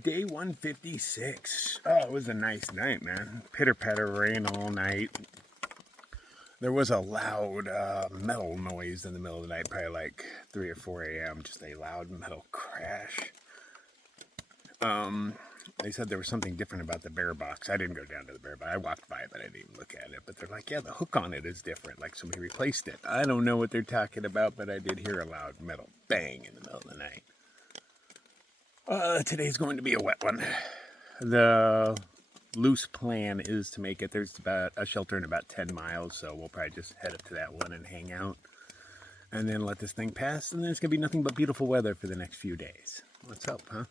Day 156. Oh, it was a nice night, man. Pitter-patter rain all night. There was a loud metal noise in the middle of the night, probably like 3 or 4 a.m. Just a loud metal crash. They said there was something different about the bear box. I didn't go down to the bear box. I walked by it, but I didn't even look at it. But they're like, yeah, the hook on it is different. Like somebody replaced it. I don't know what they're talking about, but I did hear a loud metal bang in the middle of the night. Today's going to be a wet one. The loose plan is to make it. There's about a shelter in about 10 miles, so we'll probably just head up to that one and hang out. And then let this thing pass, and then it's going to be nothing but beautiful weather for the next few days. Let's hope, huh?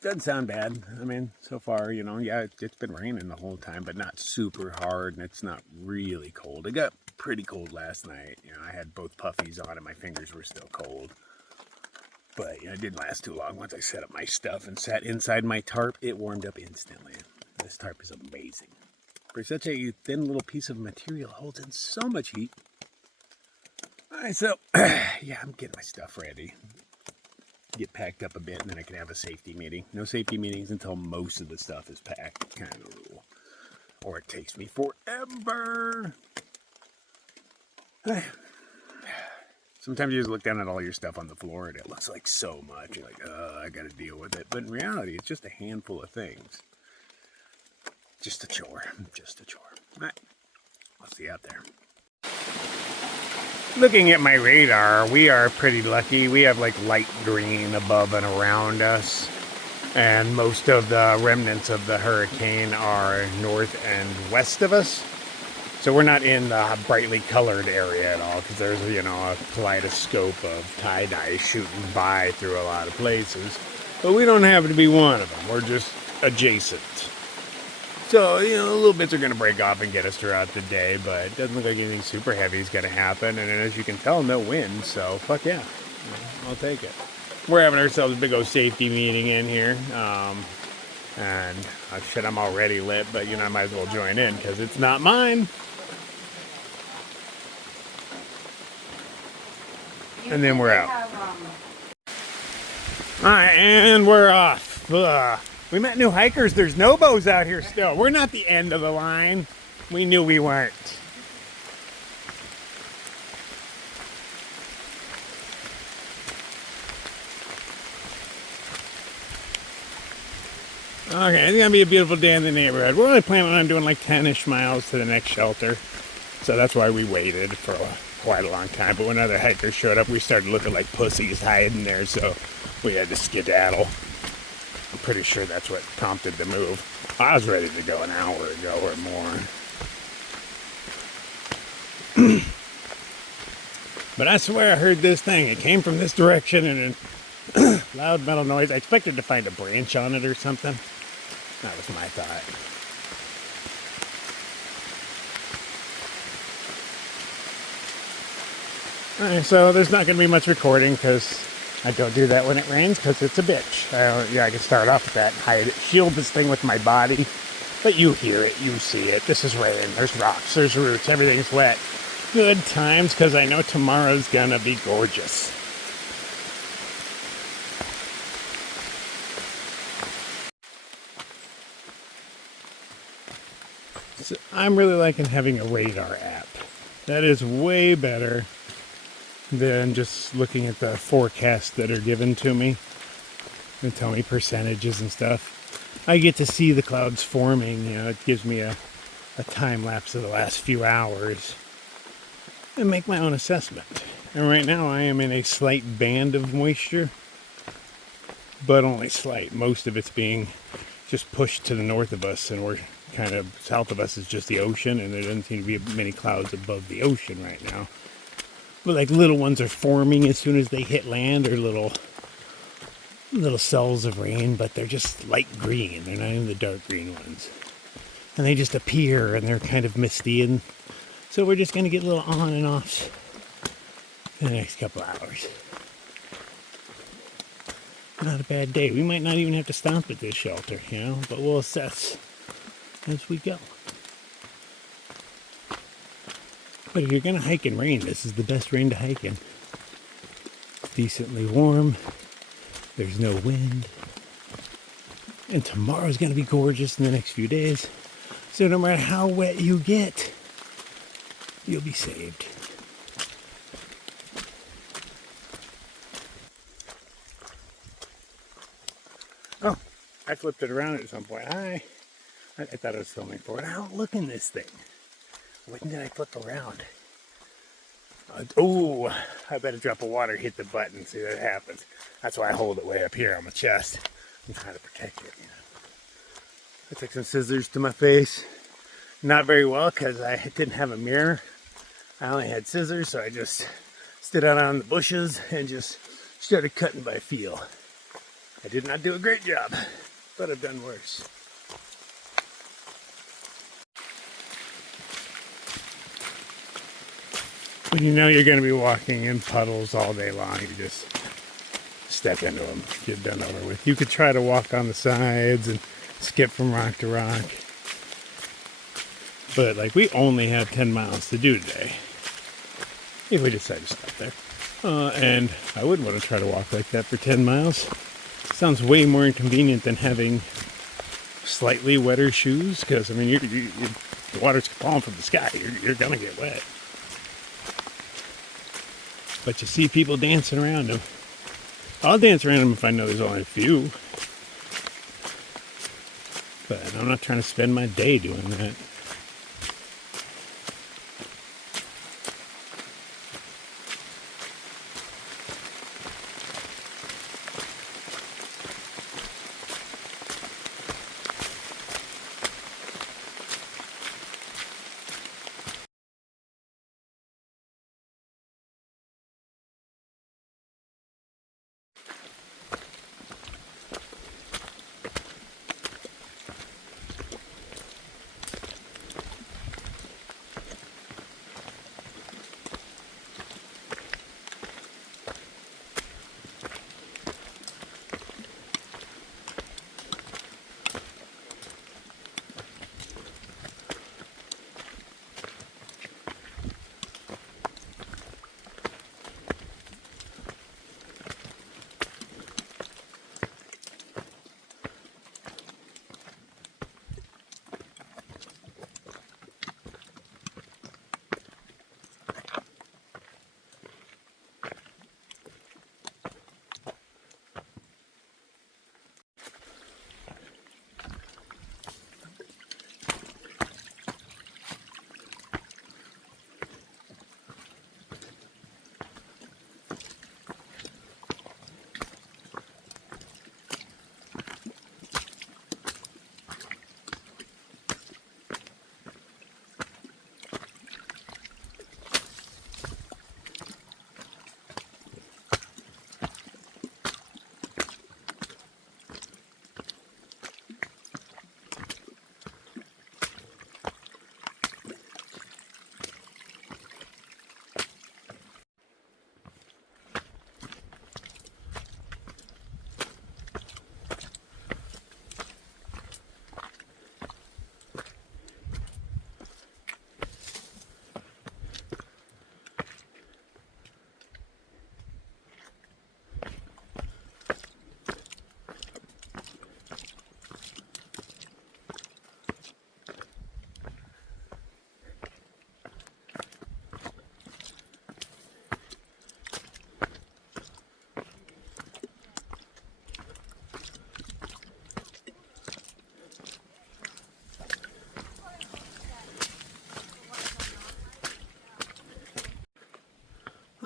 Doesn't sound bad. I mean, so far, you know, yeah, it's been raining the whole time, but not super hard, and it's not really cold. It got pretty cold last night. You know, I had both puffies on, and my fingers were still cold. But, you know, it didn't last too long. Once I set up my stuff and sat inside my tarp, it warmed up instantly. This tarp is amazing. For such a thin little piece of material, it holds in so much heat. All right, so, yeah, I'm getting my stuff ready. Get packed up a bit, and then I can have a safety meeting. No safety meetings until most of the stuff is packed, kind of rule. Or it takes me forever. Sometimes you just look down at all your stuff on the floor, and it looks like so much. You're like, I got to deal with it. But in reality, it's just a handful of things. Just a chore. Just a chore. All right. I'll see you out there. Looking at my radar, we are pretty lucky. We have like light green above and around us, and most of the remnants of the hurricane are north and west of us. So we're not in the brightly colored area at all, because there's, you know, a kaleidoscope of tie-dye shooting by through a lot of places. But we don't happen to be one of them. We're just adjacent. So, you know, little bits are going to break off and get us throughout the day, but it doesn't look like anything super heavy is going to happen. And as you can tell, no wind, so fuck yeah. I'll take it. We're having ourselves a big old safety meeting in here. And shit, I'm already lit, but, you know, I might as well join in because it's not mine. And then we're out. Alright, and we're off. We met new hikers. There's nobos out here still. We're not the end of the line. We knew we weren't. Okay, it's gonna be a beautiful day in the neighborhood. We're only planning on doing like 10-ish miles to the next shelter. So that's why we waited for quite a long time. But when other hikers showed up, we started looking like pussies hiding there, so we had to skedaddle. I'm pretty sure that's what prompted the move. I was ready to go an hour ago or more. But I swear I heard this thing. It came from this direction and a loud metal noise. I expected to find a branch on it or something. That was my thought. Alright, so there's not going to be much recording because I don't do that when it rains because it's a bitch. I can start off with that, hide it, shield this thing with my body. But you hear it, you see it. This is rain, there's rocks, there's roots, everything's wet. Good times because I know tomorrow's going to be gorgeous. So I'm really liking having a radar app. That is way better than just looking at the forecasts that are given to me. They tell me percentages and stuff. I get to see the clouds forming. You know, it gives me a time lapse of the last few hours and make my own assessment. And right now I am in a slight band of moisture, but only slight. Most of it's being just pushed to the north of us, and we're kind of south of us is just the ocean, and there doesn't seem to be many clouds above the ocean right now. But like little ones are forming as soon as they hit land, or little cells of rain, but they're just light green. They're not even the dark green ones. And they just appear, and they're kind of misty, and so we're just going to get little on and offs in the next couple hours. Not a bad day. We might not even have to stop at this shelter, you know, but we'll assess as we go. But if you're going to hike in rain, this is the best rain to hike in. It's decently warm. There's no wind. And tomorrow's going to be gorgeous in the next few days. So no matter how wet you get, you'll be saved. Oh, I flipped it around at some point. I thought I was filming for it. I don't look in this thing. When did I flip around? Oh, I bet a drop of water hit the button. See what happens. That's why I hold it way up here on my chest. I'm trying to protect it. You know. I took some scissors to my face. Not very well because I didn't have a mirror. I only had scissors, so I just stood out on the bushes and just started cutting by feel. I did not do a great job, but I've done worse. When you know you're going to be walking in puddles all day long, you just step into them, get done over with. You could try to walk on the sides and skip from rock to rock. But like, we only have 10 miles to do today, if we decide to stop there. And I wouldn't want to try to walk like that for 10 miles. Sounds way more inconvenient than having slightly wetter shoes, because I mean, the water's falling from the sky. You're gonna get wet. But you see people dancing around them. I'll dance around them if I know there's only a few. But I'm not trying to spend my day doing that.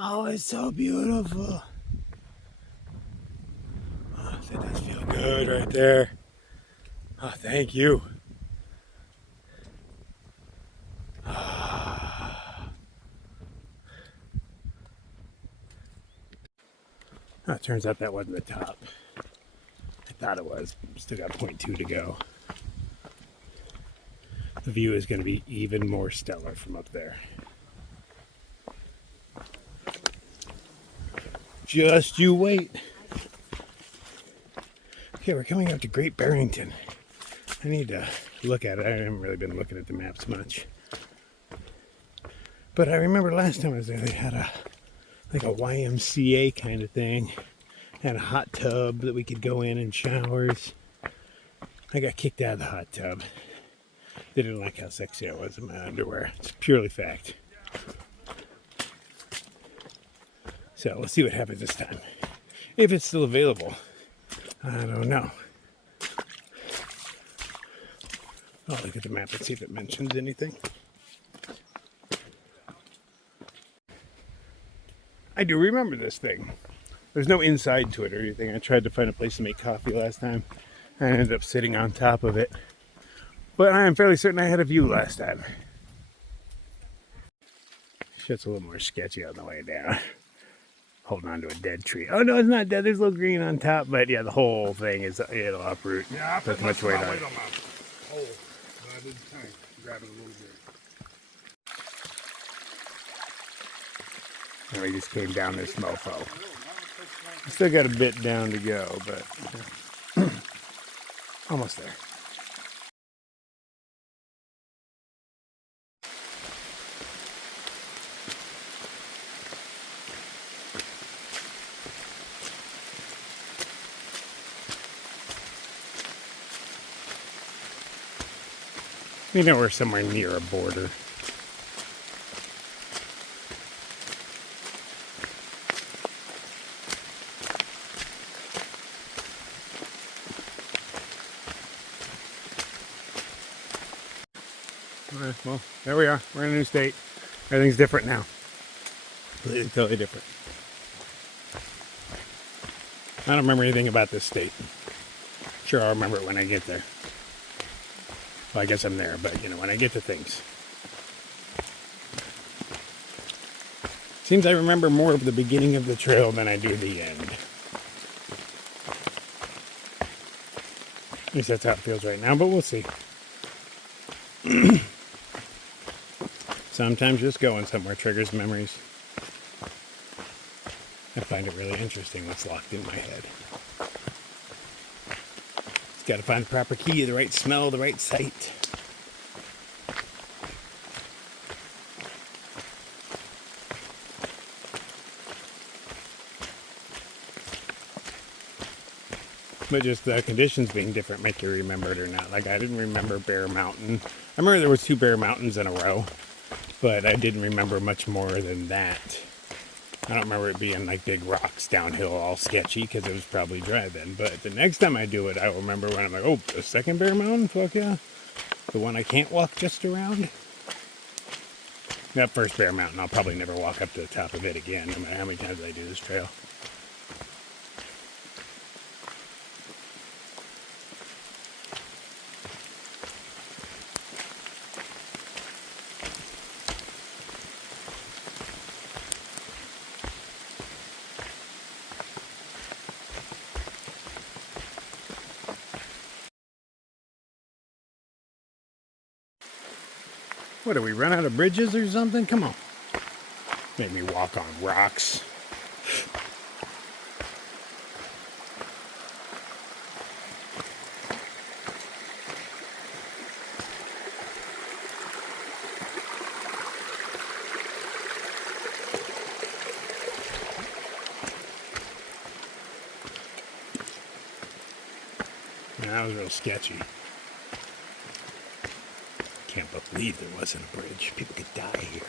Oh, it's so beautiful. Oh, that does feel good right there. Oh, thank you. Oh, it turns out that wasn't the top. I thought it was. Still got 0.2 to go. The view is going to be even more stellar from up there. Just you wait. Okay, we're coming up to Great Barrington. I need to look at it. I haven't really been looking at the maps much. But I remember last time I was there, they had a YMCA kind of thing. Had a hot tub that we could go in and showers. I got kicked out of the hot tub. They didn't like how sexy I was in my underwear. It's purely fact. So we'll see what happens this time. If it's still available. I don't know. I'll look at the map and see if it mentions anything. I do remember this thing. There's no inside to it or anything. I tried to find a place to make coffee last time. I ended up sitting on top of it. But I am fairly certain I had a view last time. Shit's a little more sketchy on the way down. Holding on to a dead tree. Oh no, it's not dead. There's a little green on top, but yeah, the whole thing is, it'll uproot. Yeah, I put much weight on it. On my hole, but I did kind of grab it a little bit. And we just came down this mofo. Still got a bit down to go, but almost there. We know we're somewhere near a border. Alright, well, there we are. We're in a new state. Everything's different now. It's totally different. I don't remember anything about this state. Sure, I'll remember it when I get there. Well, I guess I'm there, but you know, when I get to things. Seems I remember more of the beginning of the trail than I do the end. At least that's how it feels right now, but we'll see. Sometimes just going somewhere triggers memories. I find it really interesting what's locked in my head. Just got to find the proper key, the right smell, the right sight. But just the conditions being different make you remember it or not. Like, I didn't remember Bear Mountain. I remember there was 2 Bear Mountains in a row, but I didn't remember much more than that. I don't remember it being like big rocks downhill, all sketchy, because it was probably dry then. But the next time I do it, I'll remember when I'm like, oh, the second Bear Mountain? Fuck yeah. The one I can't walk just around. That first Bear Mountain, I'll probably never walk up to the top of it again, no matter how many times I do this trail. What, do we run out of bridges or something? Come on. Make me walk on rocks. Yeah, that was real sketchy. Can't believe there wasn't a bridge. People could die here.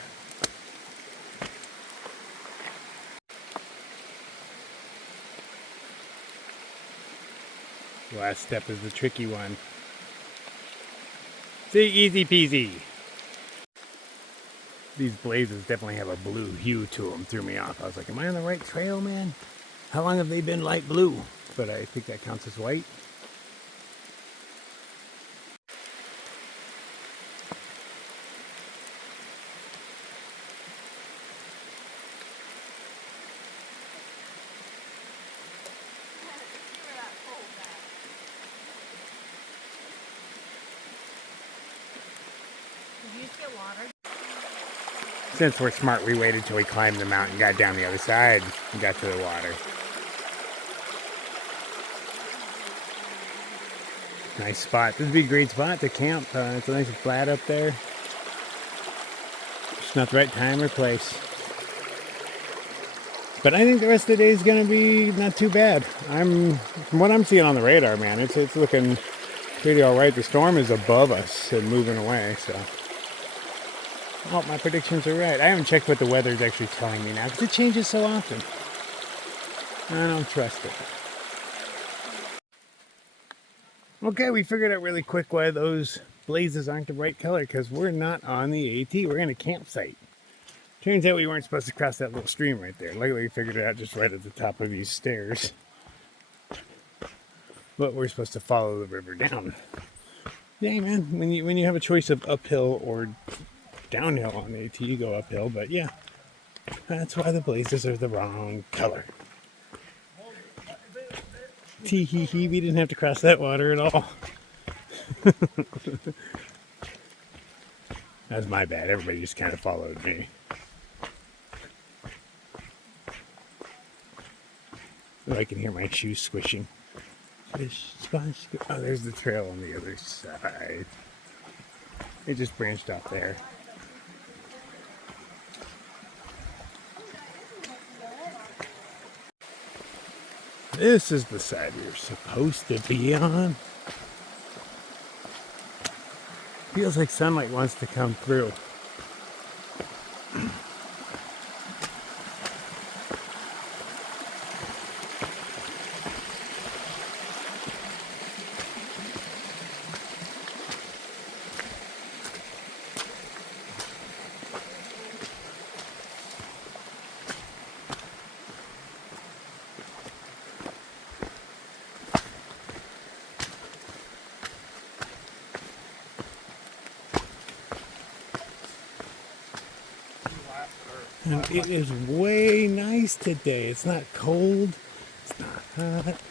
The last step is the tricky one. See, easy peasy. These blazes definitely have a blue hue to them. Threw me off. I was like, am I on the right trail, man? How long have they been light blue? But I think that counts as white. Since we're smart, we waited till we climbed the mountain, got down the other side, and got to the water. Nice spot. This would be a great spot to camp. It's nice and flat up there. Just not the right time or place. But I think the rest of the day is going to be not too bad. From what I'm seeing on the radar, man, it's looking pretty all right. The storm is above us and moving away, so. Oh, my predictions are right. I haven't checked what the weather is actually telling me now because it changes so often. I don't trust it. Okay, we figured out really quick why those blazes aren't the right color, because we're not on the AT. We're in a campsite. Turns out we weren't supposed to cross that little stream right there. Luckily, we figured it out just right at the top of these stairs. But we're supposed to follow the river down. Yeah, man, when you have a choice of uphill or downhill on the AT, you go uphill. But yeah, that's why the blazes are the wrong color. Tee hee hee, we didn't have to cross that water at all. That's my bad. Everybody just kind of followed me. Oh, I can hear my shoes squishing. Squish, squish. Oh, there's the trail on the other side. It just branched off there. This is the side we were supposed to be on. Feels like sunlight wants to come through. And it is way nice today. It's not cold. It's not hot.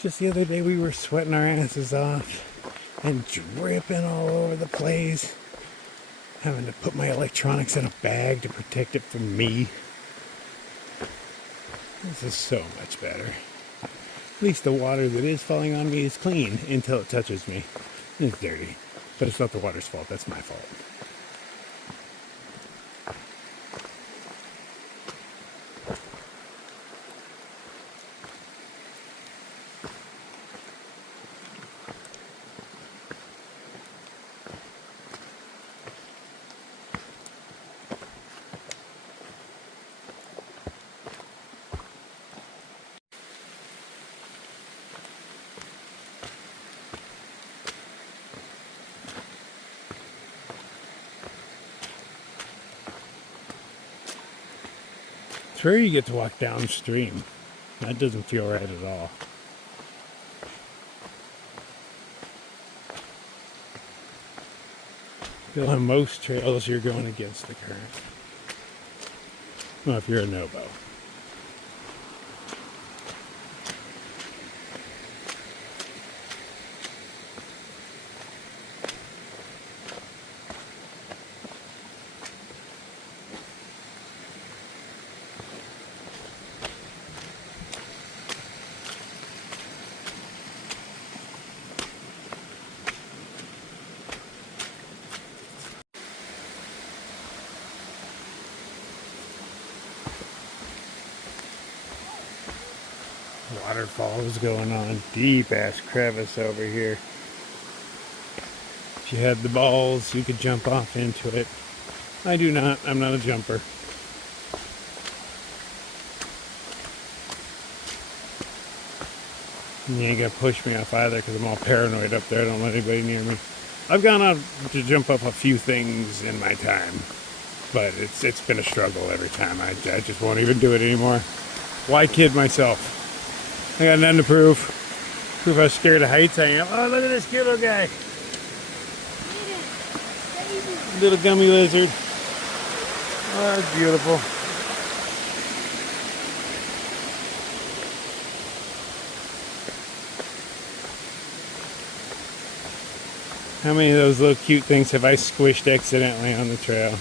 Just the other day we were sweating our asses off and dripping all over the place. Having to put my electronics in a bag to protect it from me. This is so much better. At least the water that is falling on me is clean until it touches me. It's dirty. But it's not the water's fault. That's my fault. It's where you get to walk downstream. That doesn't feel right at all. Feel on most trails you're going against the current. Well, if you're a no-bo. Waterfalls going on, deep ass crevice over here. If you had the balls, you could jump off into it. I do not. I'm not a jumper. And you ain't gonna push me off either because I'm all paranoid up there. I don't let anybody near me. I've gone out to jump up a few things in my time, but it's been a struggle every time. I just won't even do it anymore. Why kid myself? I got nothing to prove. Prove how scared of heights I am. Oh, look at this cute little guy. Little gummy lizard. Oh, that's beautiful. How many of those little cute things have I squished accidentally on the trail?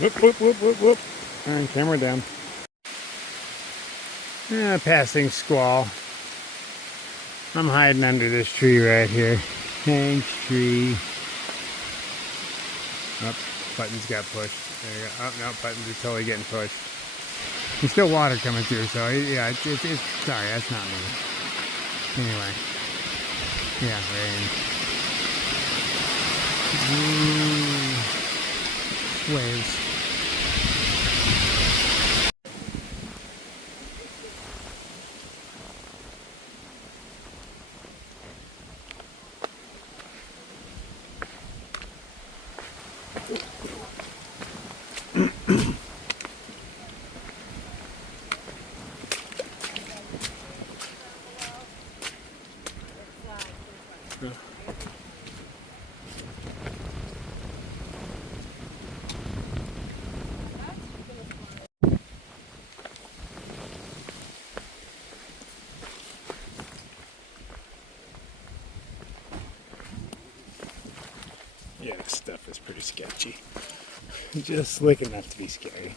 Whoop, whoop, whoop, whoop, whoop. All right, camera down. Passing squall. I'm hiding under this tree right here. Thanks, tree. Oh, buttons got pushed. There you go. Oh, no, buttons are totally getting pushed. There's still water coming through, so yeah, it's sorry, that's not me. Anyway. Yeah, rain. Waves. Yeah, this stuff is pretty sketchy. Just slick enough to be scary.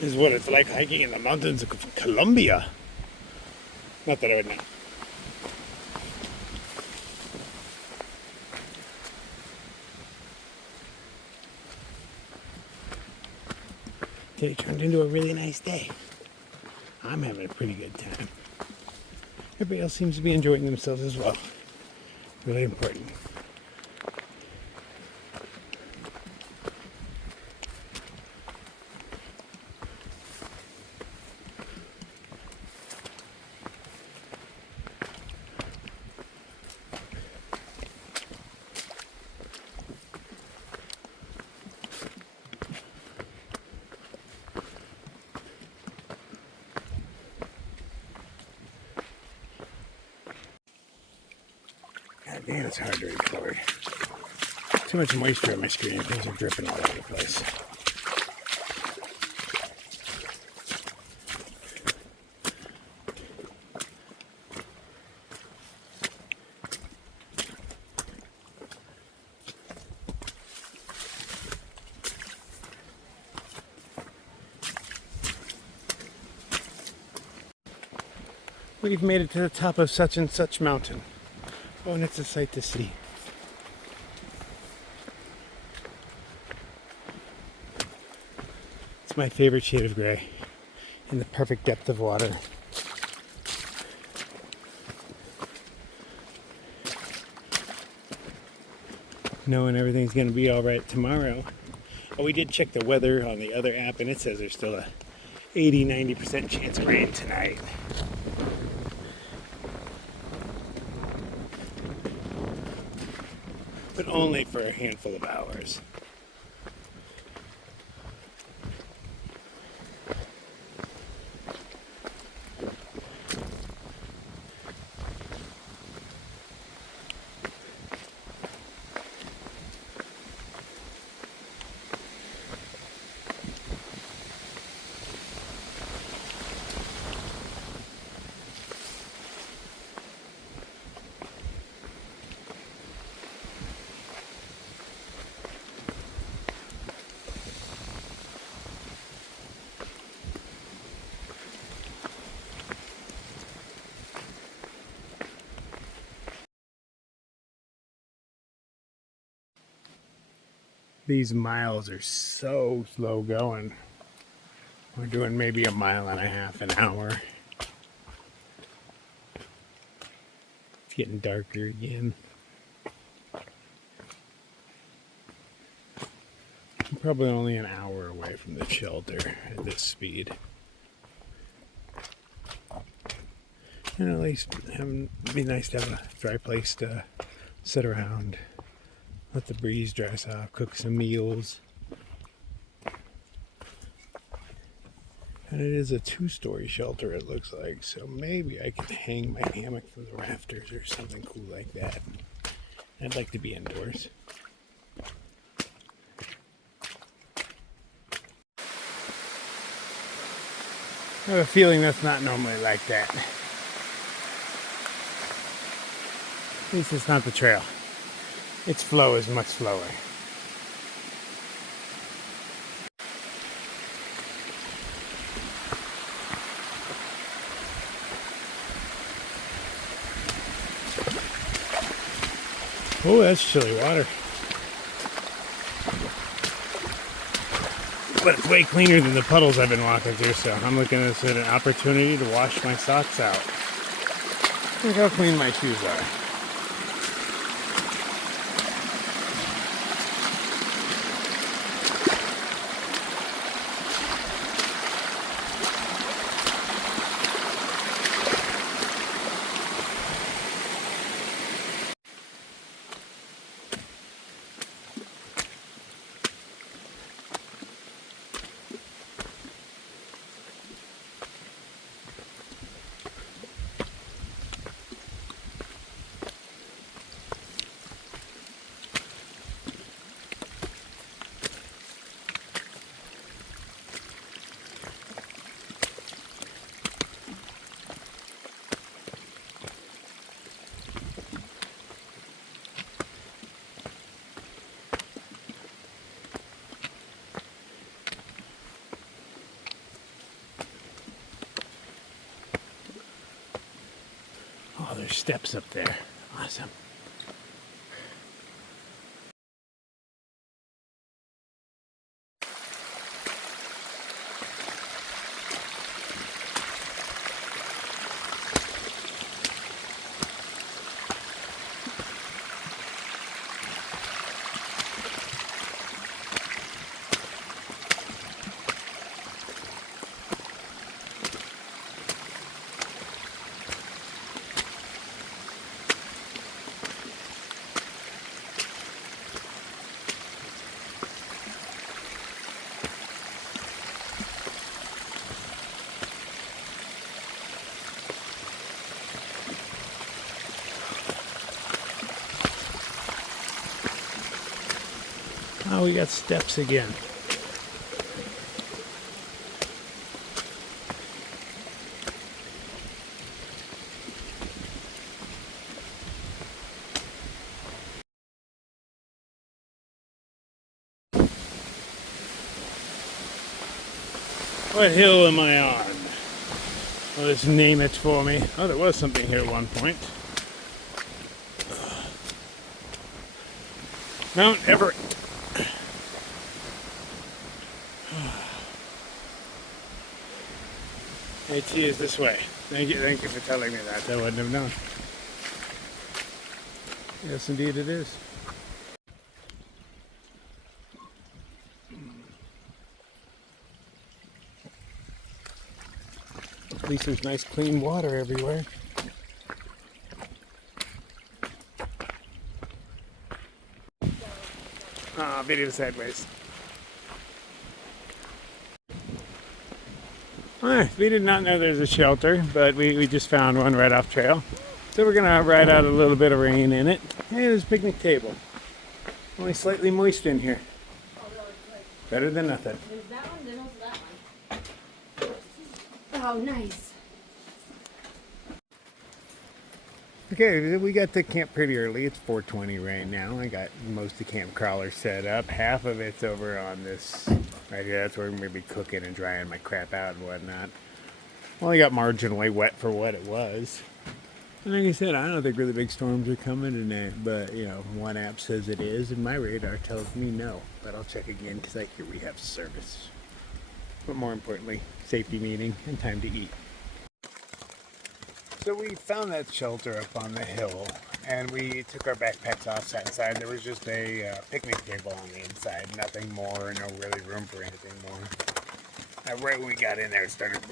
This is what it's like hiking in the mountains of Colombia. Not that I would know. Today turned into a really nice day. I'm having a pretty good time. Everybody else seems to be enjoying themselves as well. Really important. God damn, it's hard to record. Too much moisture on my screen. Things are dripping all over the place. We've made it to the top of such and such mountain. Oh, and it's a sight to see. It's my favorite shade of gray and the perfect depth of water. Knowing everything's going to be all right tomorrow. Oh, we did check the weather on the other app and it says there's still a 80-90% chance of rain tonight. But only for a handful of hours. These miles are so slow going. We're doing maybe 1.5 miles an hour. It's getting darker again. I'm probably only an hour away from the shelter at this speed. And at least it'd be nice to have a dry place to sit around, let the breeze dry us off, cook some meals. And it is a 2-story shelter, it looks like, so maybe I can hang my hammock from the rafters or something cool like that. I'd like to be indoors. I have a feeling that's not normally like that. At least it's not the trail. Its flow is much slower. Oh, that's chilly water. But it's way cleaner than the puddles I've been walking through, so I'm looking at this as an opportunity to wash my socks out. Look how clean my shoes are. Oh, there's steps up there. Awesome. Oh, we got steps again. What hill am I on? Well, just name it for me. Oh, there was something here at one point. Mount Everett. AT is this way. Thank you for telling me that. I wouldn't have known. Yes, indeed it is. At least there's nice clean water everywhere. Video sideways. Alright, we did not know there's a shelter, but we just found one right off trail. So we're gonna ride out a little bit of rain in it. Hey, there's a picnic table. Only slightly moist in here. Oh, really quick. Better than nothing. There's that one, then also that one. Oh, nice. Okay, we got to camp pretty early. It's 4:20 right now. I got most of TheNightCrawler set up. Half of it's over on this right here. That's where I'm going to be cooking and drying my crap out and whatnot. Only got marginally wet for what it was. And like I said, I don't think really big storms are coming tonight, but you know, one app says it is, and my radar tells me no. But I'll check again because I hear we have service. But more importantly, safety meeting and time to eat. So we found that shelter up on the hill, and we took our backpacks off, sat inside. There was just a picnic table on the inside, nothing more, no really room for anything more. And right when we got in there, it started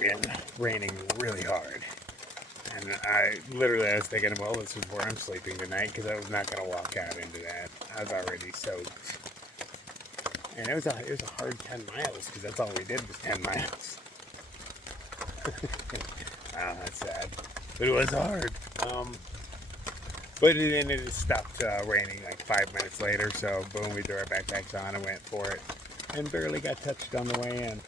raining really hard. And I was thinking, well, this is where I'm sleeping tonight, because I was not going to walk out into that. I was already soaked. And it was a hard 10 miles, because that's all we did was 10 miles. Wow, that's sad. But it was hard. But then it just stopped raining like 5 minutes later, so boom, we threw our backpacks on and went for it. And barely got touched on the way in.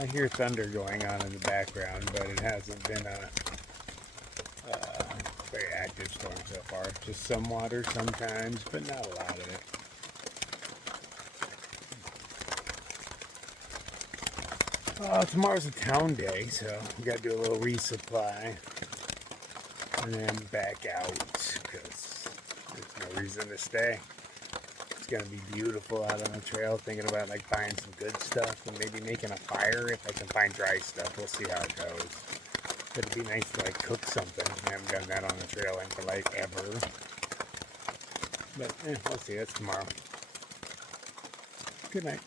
I hear thunder going on in the background, but it hasn't been a very active storm so far. Just some water sometimes, but not a lot of it. Tomorrow's a town day, so we got to do a little resupply and then back out because there's no reason to stay. It's going to be beautiful out on the trail. Thinking about like buying some good stuff and maybe making a fire if I can find dry stuff. We'll see how it goes. It'd be nice to like cook something. I haven't done that on the trail in for like ever. But we'll see. That's tomorrow. Good night.